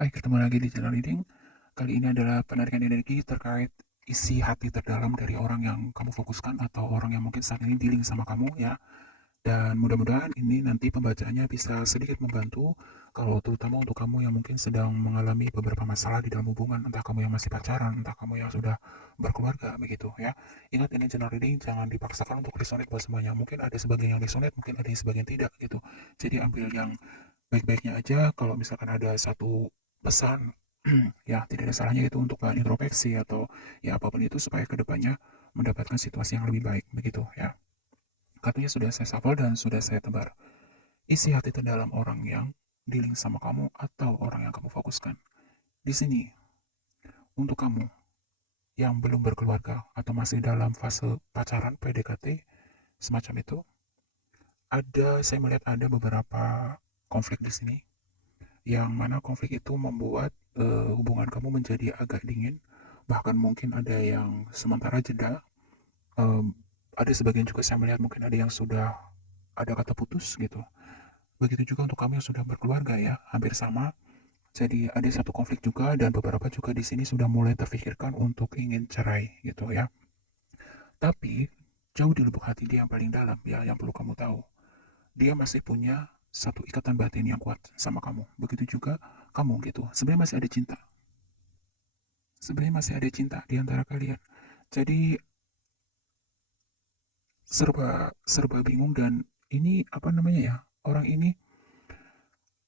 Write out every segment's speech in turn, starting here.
Hai, ketemu lagi di channel reading. Kali ini adalah penarikan energi terkait isi hati terdalam dari orang yang kamu fokuskan atau orang yang mungkin saat ini dealing sama kamu ya. Dan mudah-mudahan ini nanti pembacaannya bisa sedikit membantu kalau terutama untuk kamu yang mungkin sedang mengalami beberapa masalah di dalam hubungan, entah kamu yang masih pacaran, entah kamu yang sudah berkeluarga begitu ya. Ingat, ini channel reading jangan dipaksakan untuk resonate buat semuanya. Mungkin ada sebagian yang resonate, mungkin ada yang sebagian tidak gitu. Jadi ambil yang baik-baiknya aja. Kalau misalkan ada satu pesan ya tidak ada salahnya itu untuk bahan introspeksi atau ya apapun itu supaya kedepannya mendapatkan situasi yang lebih baik begitu ya. Katanya sudah saya shuffle dan sudah saya tebar. Isi hati terdalam orang yang dealing sama kamu atau orang yang kamu fokuskan. Di sini untuk kamu yang belum berkeluarga atau masih dalam fase pacaran PDKT semacam itu, saya melihat ada beberapa konflik di sini yang mana konflik itu membuat hubungan kamu menjadi agak dingin, bahkan mungkin ada yang sementara jeda, um, ada sebagian juga saya melihat mungkin ada yang sudah ada kata putus gitu. Begitu juga untuk kamu yang sudah berkeluarga ya, hampir sama. Jadi ada satu konflik juga dan beberapa juga di sini sudah mulai terfikirkan untuk ingin cerai gitu ya. Tapi jauh di lubuk hati dia yang paling dalam ya, yang perlu kamu tahu, dia masih punya satu ikatan batin yang kuat sama kamu. Begitu juga kamu gitu. Sebenarnya masih ada cinta. Sebenarnya masih ada cinta di antara kalian. Jadi serba serba bingung dan ini apa namanya ya? Orang ini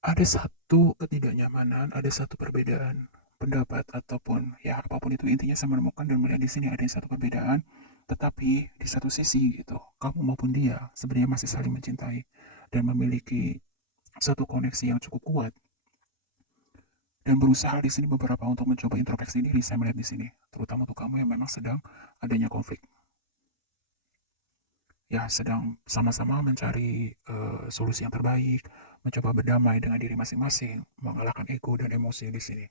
ada satu ketidaknyamanan, ada satu perbedaan pendapat ataupun ya apapun itu, intinya saya menemukan dan melihat di sini ada satu perbedaan, tetapi di satu sisi gitu, kamu maupun dia sebenarnya masih saling mencintai dan memiliki satu koneksi yang cukup kuat dan berusaha di sini beberapa untuk mencoba introspeksi diri. Saya melihat di sini terutama untuk kamu yang memang sedang adanya konflik ya, sedang sama-sama mencari solusi yang terbaik, mencoba berdamai dengan diri masing-masing, mengalahkan ego dan emosi di sini.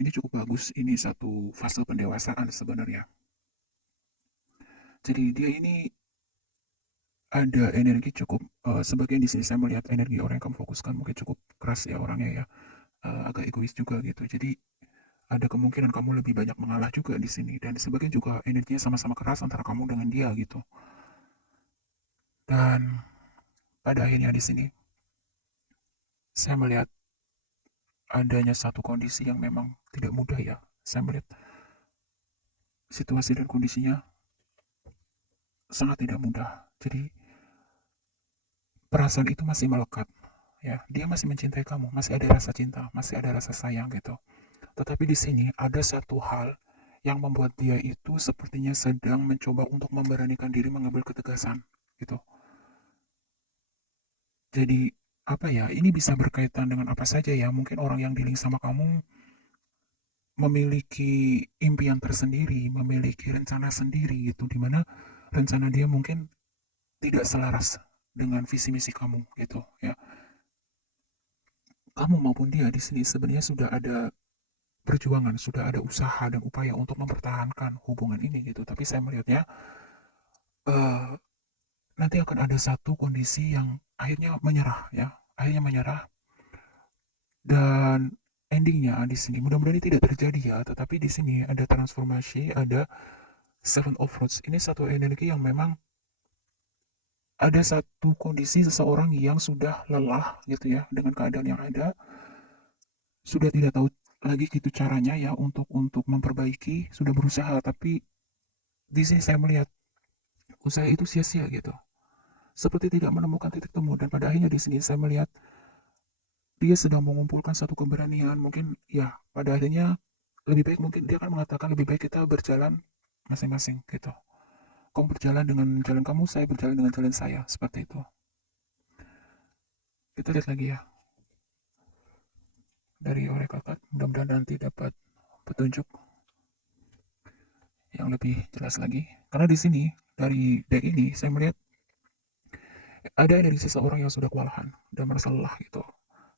Ini cukup bagus, ini satu fase pendewasaan sebenarnya. Jadi dia ini ada energi cukup, sebagian di sini saya melihat energi orang yang kamu fokuskan mungkin cukup keras ya orangnya ya, agak egois juga gitu. Jadi ada kemungkinan kamu lebih banyak mengalah juga di sini dan sebagian juga energinya sama-sama keras antara kamu dengan dia gitu. Dan pada akhirnya di sini saya melihat adanya satu kondisi yang memang tidak mudah ya. Saya melihat situasi dan kondisinya sangat tidak mudah. Jadi perasaan itu masih melekat ya. Dia masih mencintai kamu, masih ada rasa cinta, masih ada rasa sayang gitu. Tetapi di sini ada satu hal yang membuat dia itu sepertinya sedang mencoba untuk memberanikan diri mengambil ketegasan gitu. Jadi apa ya, ini bisa berkaitan dengan apa saja ya. Mungkin orang yang dealing sama kamu memiliki impian tersendiri, memiliki rencana sendiri gitu, dimana rencana dia mungkin tidak selaras dengan visi misi kamu gitu ya. Kamu maupun dia di sini sebenarnya sudah ada perjuangan, sudah ada usaha dan upaya untuk mempertahankan hubungan ini gitu. Tapi saya melihatnya uh, nanti akan ada satu kondisi yang akhirnya menyerah ya, akhirnya menyerah dan endingnya di sini mudah-mudahan ini tidak terjadi ya. Tetapi di sini ada transformasi, ada Seven of Roads. Ini satu energi yang memang ada satu kondisi seseorang yang sudah lelah gitu ya dengan keadaan yang ada, sudah tidak tahu lagi gitu caranya ya untuk memperbaiki, sudah berusaha tapi di sini saya melihat usaha itu sia-sia gitu. Seperti tidak menemukan titik temu dan pada akhirnya di sini saya melihat dia sedang mengumpulkan satu keberanian, mungkin ya pada akhirnya lebih baik mungkin dia akan mengatakan lebih baik kita berjalan masing-masing gitu. Kamu berjalan dengan jalan kamu, saya berjalan dengan jalan saya, seperti itu. Kita lihat lagi ya dari kakak, mudah-mudahan nanti dapat petunjuk yang lebih jelas lagi. Karena di sini dari deck ini saya melihat ada dari seseorang yang sudah kewalahan dan merasa lelah gitu.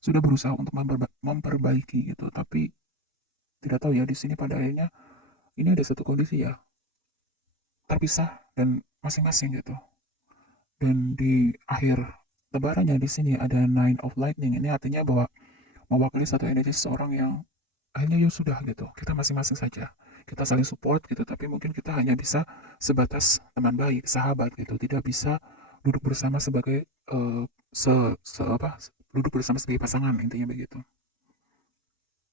Sudah berusaha untuk memperbaiki gitu, tapi tidak tahu ya di sini pada akhirnya ini ada satu kondisi ya terpisah dan masing-masing gitu. Dan di akhir tebarannya di sini ada Nine of Lightning. Ini artinya bahwa mewakili satu energi seseorang yang akhirnya ya sudah gitu, kita masing-masing saja. Kita saling support gitu, tapi mungkin kita hanya bisa sebatas teman baik, sahabat gitu, tidak bisa duduk bersama sebagai duduk bersama sebagai pasangan, intinya begitu.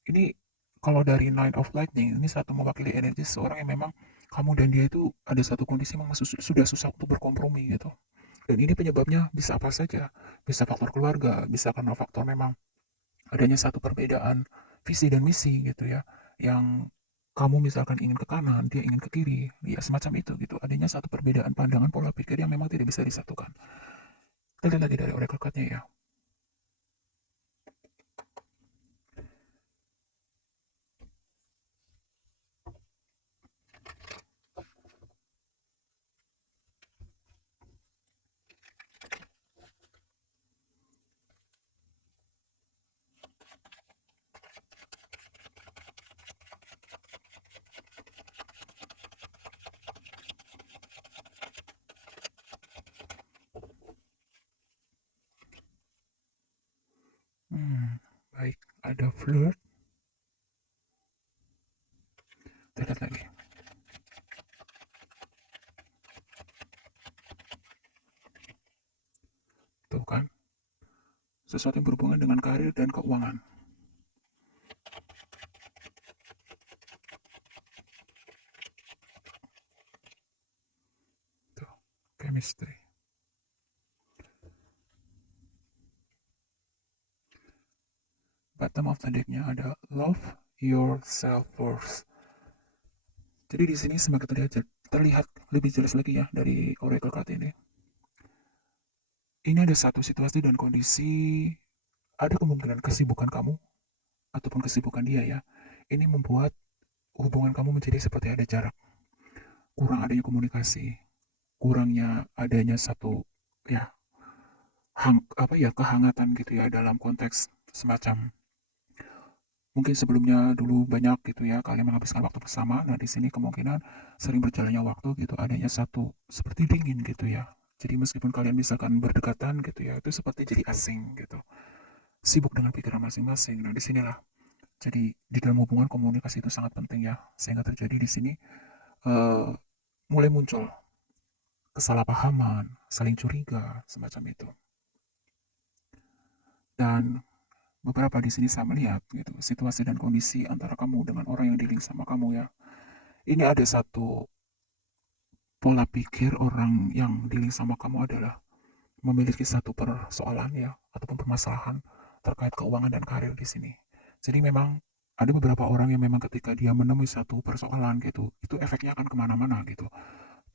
Ini kalau dari Nine of Lightning, ini satu mewakili energi seseorang yang memang kamu dan dia itu ada satu kondisi memang sudah susah untuk berkompromi gitu. Dan ini penyebabnya bisa apa saja, bisa faktor keluarga, bisa karena faktor memang adanya satu perbedaan visi dan misi gitu ya, yang kamu misalkan ingin ke kanan, dia ingin ke kiri, ya semacam itu gitu. Adanya satu perbedaan pandangan pola pikir yang memang tidak bisa disatukan. Kita lihat lagi dari oracle card-nya ya. Baik, ada flirt. Kita lihat lagi. Tuh kan, sesuatu yang berhubungan dengan karir dan keuangan. Tuh, chemistry. Bottom of the deck-nya ada love yourself first. Jadi di sini semakin terlihat lebih jelas lagi ya dari oracle card ini. Ini ada satu situasi dan kondisi, ada kemungkinan kesibukan kamu ataupun kesibukan dia ya. Ini membuat hubungan kamu menjadi seperti ada jarak, kurang adanya komunikasi, kurangnya adanya satu ya kehangatan gitu ya dalam konteks semacam mungkin sebelumnya dulu banyak gitu ya kalian menghabiskan waktu bersama. Nah di sini kemungkinan sering berjalannya waktu gitu adanya satu seperti dingin gitu ya. Jadi meskipun kalian misalkan berdekatan gitu ya, itu seperti jadi asing gitu, sibuk dengan pikiran masing-masing. Nah disinilah jadi di dalam hubungan komunikasi itu sangat penting ya, sehingga terjadi di sini uh, mulai muncul kesalahpahaman, saling curiga, semacam itu. Dan beberapa di sini saya melihat gitu situasi dan kondisi antara kamu dengan orang yang dealing sama kamu ya. Ini ada satu pola pikir orang yang dealing sama kamu adalah memiliki satu persoalan ya ataupun permasalahan terkait keuangan dan karir di sini. Jadi memang ada beberapa orang yang memang ketika dia menemui satu persoalan gitu, itu efeknya akan kemana-mana gitu.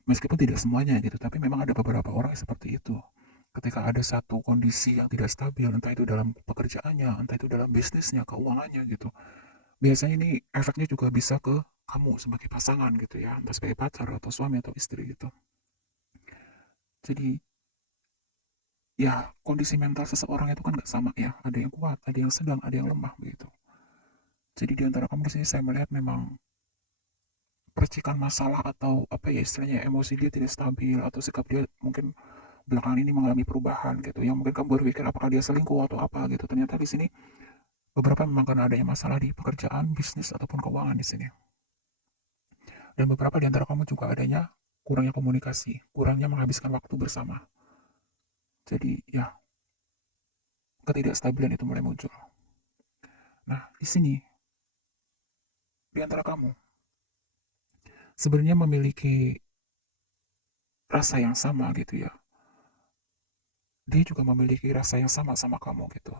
Meskipun tidak semuanya gitu, tapi memang ada beberapa orang yang seperti itu. Ketika ada satu kondisi yang tidak stabil, entah itu dalam pekerjaannya, entah itu dalam bisnisnya, keuangannya gitu. Biasanya ini efeknya juga bisa ke kamu sebagai pasangan gitu ya, entah sebagai pacar atau suami atau istri gitu. Jadi ya kondisi mental seseorang itu kan nggak sama ya, ada yang kuat, ada yang sedang, ada yang lemah begitu. Jadi di antara kamu di sini saya melihat memang percikan masalah atau apa ya istilahnya emosi dia tidak stabil atau sikap dia mungkin belakangan ini mengalami perubahan gitu yang mungkin kamu berpikir apakah dia selingkuh atau apa gitu, ternyata di sini beberapa memang karena adanya masalah di pekerjaan, bisnis ataupun keuangan di sini. Dan beberapa di antara kamu juga adanya kurangnya komunikasi, kurangnya menghabiskan waktu bersama. Jadi ya ketidakstabilan itu mulai muncul. Nah di sini di antara kamu sebenarnya memiliki rasa yang sama gitu ya, dia juga memiliki rasa yang sama sama kamu gitu.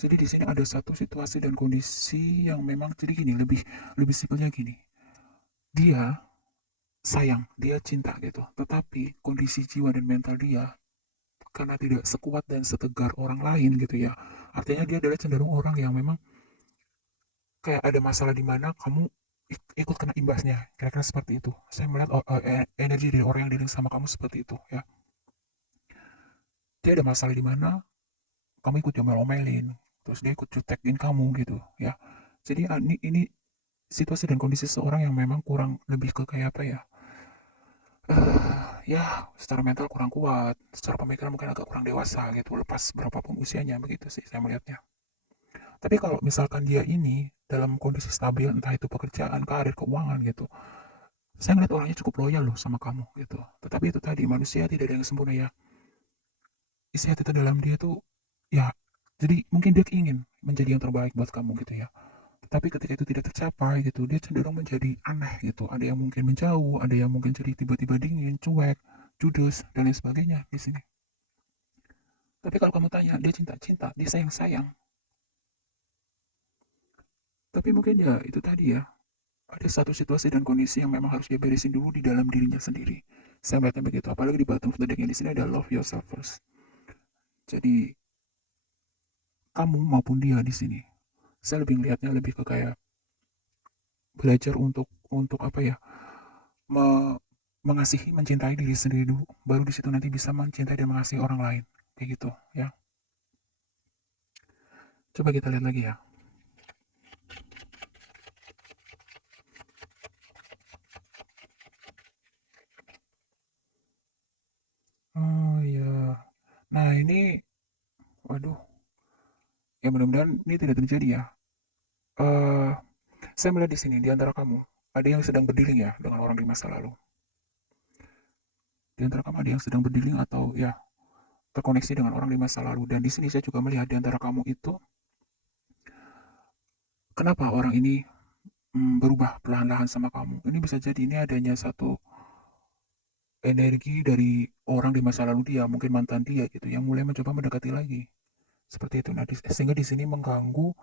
Jadi di sini ada satu situasi dan kondisi yang memang jadi gini, lebih lebih simpelnya gini. Dia sayang, dia cinta gitu. Tetapi kondisi jiwa dan mental dia karena tidak sekuat dan setegar orang lain gitu ya. Artinya dia adalah cenderung orang yang memang kayak ada masalah di mana kamu ikut kena imbasnya. Kira-kira seperti itu. Saya melihat energi dari orang yang dealing sama kamu seperti itu ya. Dia ada masalah di mana kamu ikut jomel-omelin, terus dia ikut jutekin kamu gitu ya. Jadi ini situasi dan kondisi seorang yang memang kurang lebih ke kayak apa ya, ya secara mental kurang kuat, secara pemikiran mungkin agak kurang dewasa gitu, lepas berapapun usianya begitu sih saya melihatnya. Tapi kalau misalkan dia ini dalam kondisi stabil, entah itu pekerjaan, karir, keuangan gitu, saya ngeliat orangnya cukup loyal loh sama kamu gitu. Tetapi itu tadi, manusia tidak ada yang sempurna ya. Isi hati terdalam dia tuh, ya, jadi mungkin dia ingin menjadi yang terbaik buat kamu gitu ya. Tetapi ketika itu tidak tercapai gitu, dia cenderung menjadi aneh gitu. Ada yang mungkin menjauh, ada yang mungkin jadi tiba-tiba dingin, cuek, judes, dan lain sebagainya di sini. Tapi kalau kamu tanya, dia cinta-cinta, dia sayang-sayang. Tapi mungkin ya itu tadi ya, ada satu situasi dan kondisi yang memang harus dia beresin dulu di dalam dirinya sendiri. Saya melihatnya begitu. Apalagi di bottom of the deck yang di sini ada love yourself first. Jadi kamu maupun dia di sini, saya lebih melihatnya lebih ke kayak belajar untuk apa ya, me- mengasihi, mencintai diri sendiri dulu. Baru di situ nanti bisa mencintai dan mengasihi orang lain. Kayak gitu ya. Coba kita lihat lagi ya. Oh iya. Nah ini, waduh, ya mudah-mudahan ini tidak terjadi ya. Eh, saya melihat di sini di antara kamu ada yang sedang berdealing ya dengan orang di masa lalu. Di antara kamu ada yang sedang berdealing atau ya terkoneksi dengan orang di masa lalu. Dan di sini saya juga melihat di antara kamu itu, kenapa orang ini berubah perlahan-lahan sama kamu. Ini bisa jadi ini adanya satu energi dari orang di masa lalu dia, mungkin mantan dia gitu, yang mulai mencoba mendekati lagi. Seperti itu. Nah, sehingga di sini mengganggu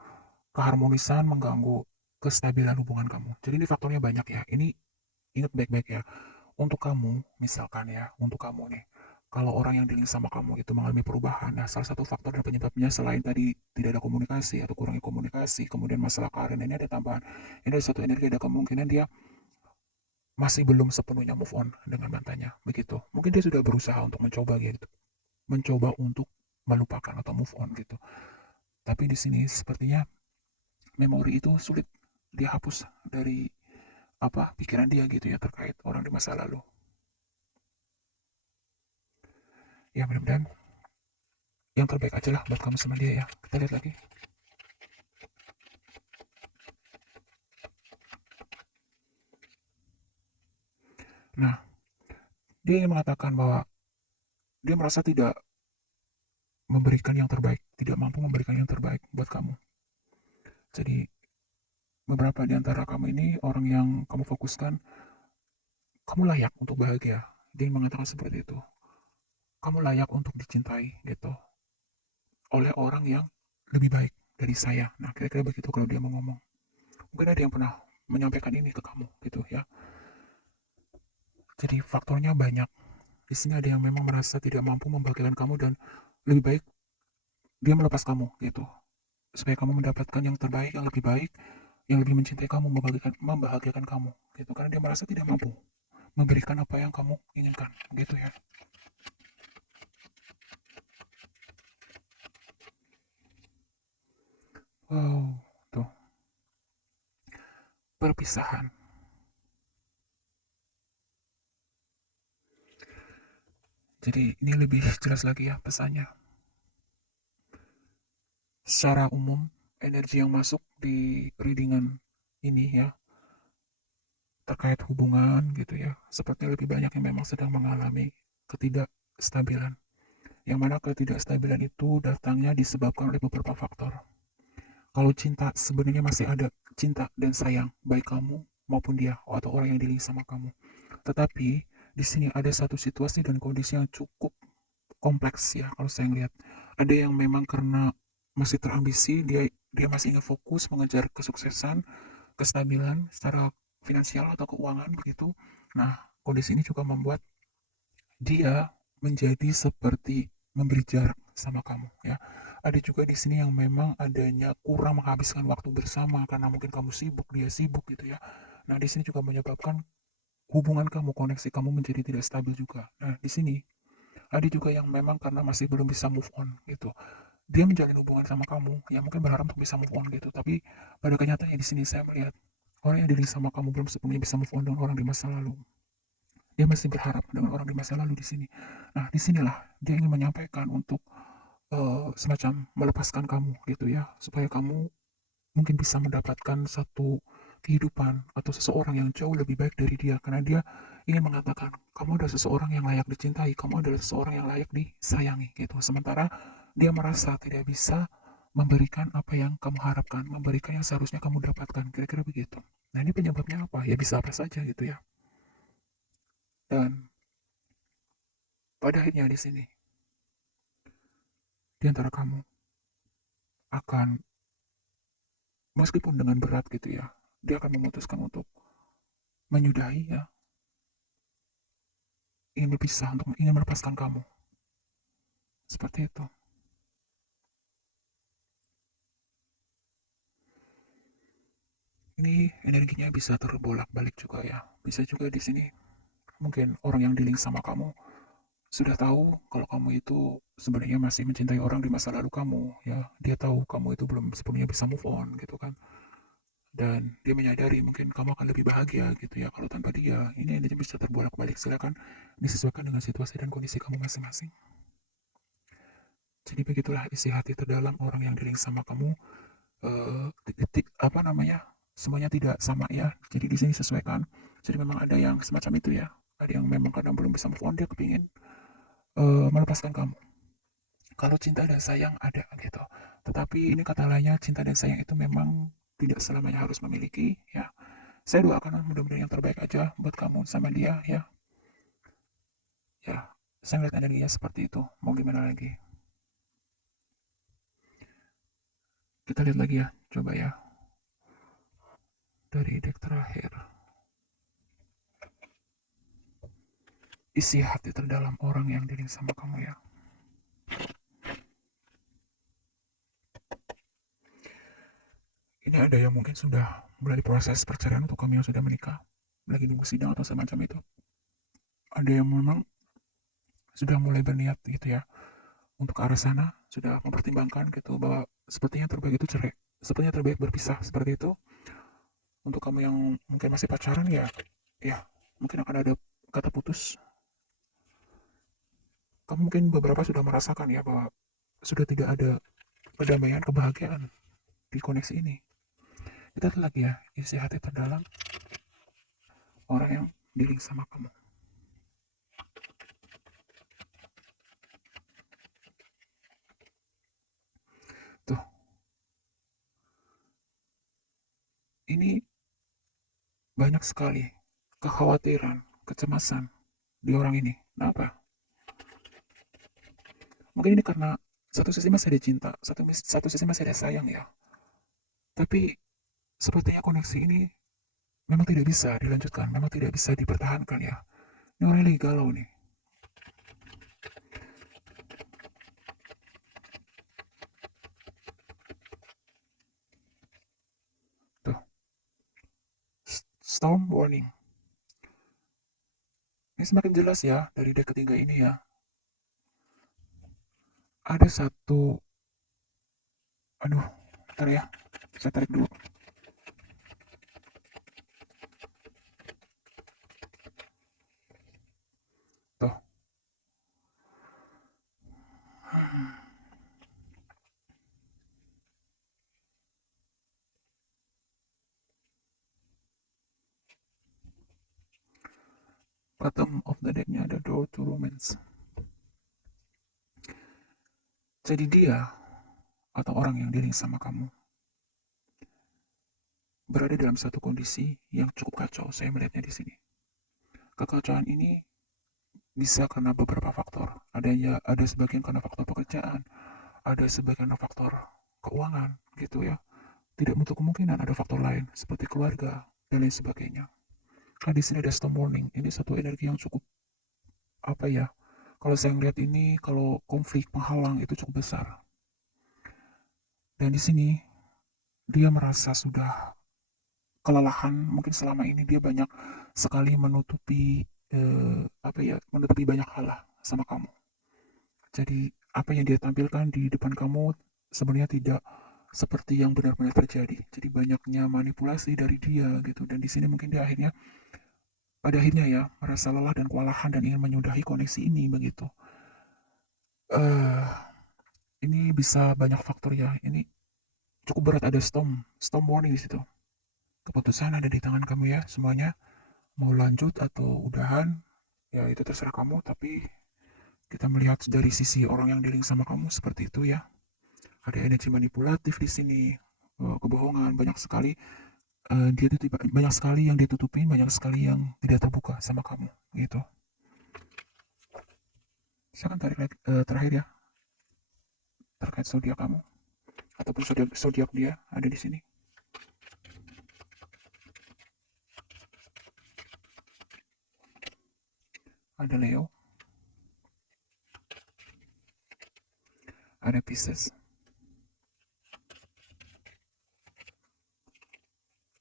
keharmonisan, mengganggu kestabilan hubungan kamu. Jadi ini faktornya banyak ya. Ini ingat baik-baik ya. Untuk kamu, misalkan ya, untuk kamu nih, kalau orang yang dealing sama kamu itu mengalami perubahan, nah salah satu faktor dan penyebabnya selain tadi tidak ada komunikasi atau kurangnya komunikasi, kemudian masalah karir, ini ada tambahan, ini ada satu energi, ada kemungkinan dia masih belum sepenuhnya move on dengan mantannya, begitu. Mungkin dia sudah berusaha untuk mencoba gitu, mencoba untuk melupakan atau move on gitu. Tapi di sini sepertinya memori itu sulit dihapus dari apa pikiran dia gitu ya terkait orang di masa lalu. Ya mudah-mudahan yang terbaik aja lah buat kamu sama dia ya. Kita lihat lagi. Nah, dia ingin mengatakan bahwa dia merasa tidak memberikan yang terbaik, tidak mampu memberikan yang terbaik buat kamu. Jadi beberapa di antara kamu ini orang yang kamu fokuskan, kamu layak untuk bahagia. Dia mengatakan seperti itu. Kamu layak untuk dicintai gitu oleh orang yang lebih baik dari saya. Nah, kira-kira begitu kalau dia mau ngomong. Mungkin ada yang pernah menyampaikan ini ke kamu gitu ya. Jadi faktornya banyak. Di sini ada yang memang merasa tidak mampu membahagiakan kamu dan lebih baik dia melepas kamu gitu. Supaya kamu mendapatkan yang terbaik, yang lebih baik, yang lebih mencintai kamu, membahagiakan kamu gitu. Karena dia merasa tidak mampu memberikan apa yang kamu inginkan gitu ya. Wow, tuh perpisahan. Jadi ini lebih jelas lagi ya pesannya. Secara umum, energi yang masuk di readingan ini ya terkait hubungan gitu ya, sepertinya lebih banyak yang memang sedang mengalami ketidakstabilan. Yang mana ketidakstabilan itu datangnya disebabkan oleh beberapa faktor. Kalau cinta sebenarnya masih ada cinta dan sayang baik kamu maupun dia atau orang yang diri sama kamu. Tetapi di sini ada satu situasi dan kondisi yang cukup kompleks ya kalau saya ngelihat. Ada yang memang karena masih terambisi, dia masih ingin fokus mengejar kesuksesan, kestabilan secara finansial atau keuangan begitu. Nah, kondisi ini juga membuat dia menjadi seperti memberi jarak sama kamu ya. Ada juga di sini yang memang adanya kurang menghabiskan waktu bersama karena mungkin kamu sibuk, dia sibuk gitu ya. Nah, di sini juga menyebabkan hubungan kamu, koneksi kamu menjadi tidak stabil juga. Nah, di sini ada juga yang memang karena masih belum bisa move on gitu. Dia menjalin hubungan sama kamu, ya mungkin berharap untuk bisa move on gitu. Tapi pada kenyataannya di sini saya melihat orang yang diri sama kamu belum sepenuhnya bisa move on dengan orang di masa lalu. Dia masih berharap dengan orang di masa lalu di sini. Nah, disinilah dia ingin menyampaikan untuk semacam melepaskan kamu gitu ya, supaya kamu mungkin bisa mendapatkan satu kehidupan atau seseorang yang jauh lebih baik dari dia, karena dia ingin mengatakan kamu adalah seseorang yang layak dicintai, kamu adalah seseorang yang layak disayangi gitu. Sementara dia merasa tidak bisa memberikan apa yang kamu harapkan, memberikan yang seharusnya kamu dapatkan, kira-kira begitu. Nah, ini penyebabnya apa? Ya bisa apa saja gitu ya. Dan pada akhirnya di sini, di antara kamu akan, meskipun dengan berat gitu ya, dia akan memutuskan untuk menyudahi ya, ingin berpisah, untuk ingin melepaskan kamu. Seperti itu. Ini energinya bisa terbolak-balik juga ya. Bisa juga di sini mungkin orang yang dealing sama kamu sudah tahu kalau kamu itu sebenarnya masih mencintai orang di masa lalu kamu ya. Dia tahu kamu itu belum sepenuhnya bisa move on gitu kan. Dan dia menyadari mungkin kamu akan lebih bahagia gitu ya kalau tanpa dia. Ini energinya bisa terbolak-balik. Silakan disesuaikan dengan situasi dan kondisi kamu masing-masing. Jadi begitulah isi hati terdalam orang yang dealing sama kamu. Apa namanya, semuanya tidak sama ya, jadi di sini sesuaikan. Jadi memang ada yang semacam itu ya, ada yang memang kadang belum bisa move on, dia kepingin melepaskan kamu. Kalau cinta dan sayang ada gitu, tetapi ini kata lainnya, cinta dan sayang itu memang tidak selamanya harus memiliki ya. Saya doakan mudah-mudahan yang terbaik aja buat kamu sama dia ya. Ya, saya ngeliat energinya seperti itu, mau gimana lagi. Kita lihat lagi ya, coba ya, dari deck terakhir, isi hati terdalam orang yang dealing sama kamu ya. Ini ada yang mungkin sudah mulai proses perceraian untuk kami yang sudah menikah, lagi nunggu sidang atau semacam itu. Ada yang memang sudah mulai berniat gitu ya, untuk ke arah sana, sudah mempertimbangkan gitu bahwa sepertinya terbaik itu cerai, sepertinya terbaik berpisah seperti itu. Untuk kamu yang mungkin masih pacaran ya, ya mungkin akan ada kata putus. Kamu mungkin beberapa sudah merasakan ya bahwa sudah tidak ada kedamaian, kebahagiaan di koneksi ini. Kita lihat lagi ya, isi hati terdalam orang yang dealing sama kamu. Tuh, ini banyak sekali kekhawatiran, kecemasan di orang ini. Kenapa? Mungkin ini karena satu sisi masih ada cinta, satu sisi masih ada sayang ya. Tapi sepertinya koneksi ini memang tidak bisa dilanjutkan, memang tidak bisa dipertahankan ya. Ini orang lagi galau nih. Tuh, storm warning. Ini semakin jelas ya dari deck ketiga ini ya. Ada satu, aduh, bentar ya, saya tarik dulu. Tuh, bottom of the decknya ada door to romance. Jadi dia atau orang yang dealing sama kamu berada dalam satu kondisi yang cukup kacau. Saya melihatnya di sini. Kekacauan ini bisa karena beberapa faktor. Ada sebagian karena faktor pekerjaan, ada sebagian karena faktor keuangan, gitu ya. Tidak menutup kemungkinan ada faktor lain seperti keluarga dan lain sebagainya. Karena di sini ada storm warning. Ini satu energi yang cukup apa ya? Kalau saya melihat ini, kalau konflik penghalang itu cukup besar. Dan di sini dia merasa sudah kelelahan. Mungkin selama ini dia banyak sekali menutupi apa ya? Menutupi banyak hal lah sama kamu. Jadi apa yang dia tampilkan di depan kamu sebenarnya tidak seperti yang benar-benar terjadi. Jadi banyaknya manipulasi dari dia gitu. Dan di sini mungkin dia akhirnya pada akhirnya ya merasa lelah dan kewalahan dan ingin menyudahi koneksi ini begitu. Eh Ini bisa banyak faktor ya. Ini cukup berat, ada storm warning di situ. Keputusan ada di tangan kamu ya semuanya. Mau lanjut atau udahan, ya itu terserah kamu. Tapi kita melihat dari sisi orang yang dealing sama kamu seperti itu ya. Ada energi manipulatif di sini, kebohongan banyak sekali. Dia tuh banyak sekali yang ditutupin, banyak sekali yang tidak terbuka sama kamu gitu. Saya akan tarik lagi, terakhir ya, terkait zodiak kamu ataupun zodiak dia ada di sini. Ada Leo, ada Pisces,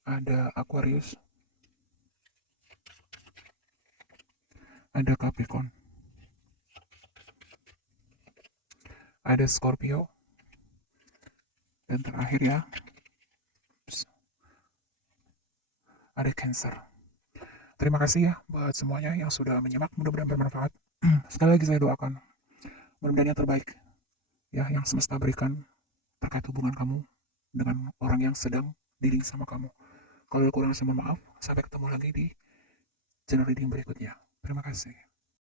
ada Aquarius, ada Capricorn, ada Scorpio, dan terakhir ya, ada Cancer. Terima kasih ya buat semuanya yang sudah menyimak, mudah-mudahan bermanfaat. Sekali lagi saya doakan, mudah-mudahan yang terbaik ya yang semesta berikan terkait hubungan kamu dengan orang yang sedang dealing sama kamu. Kalau kurang saya mohon maaf, sampai ketemu lagi di channel reading berikutnya. Terima kasih.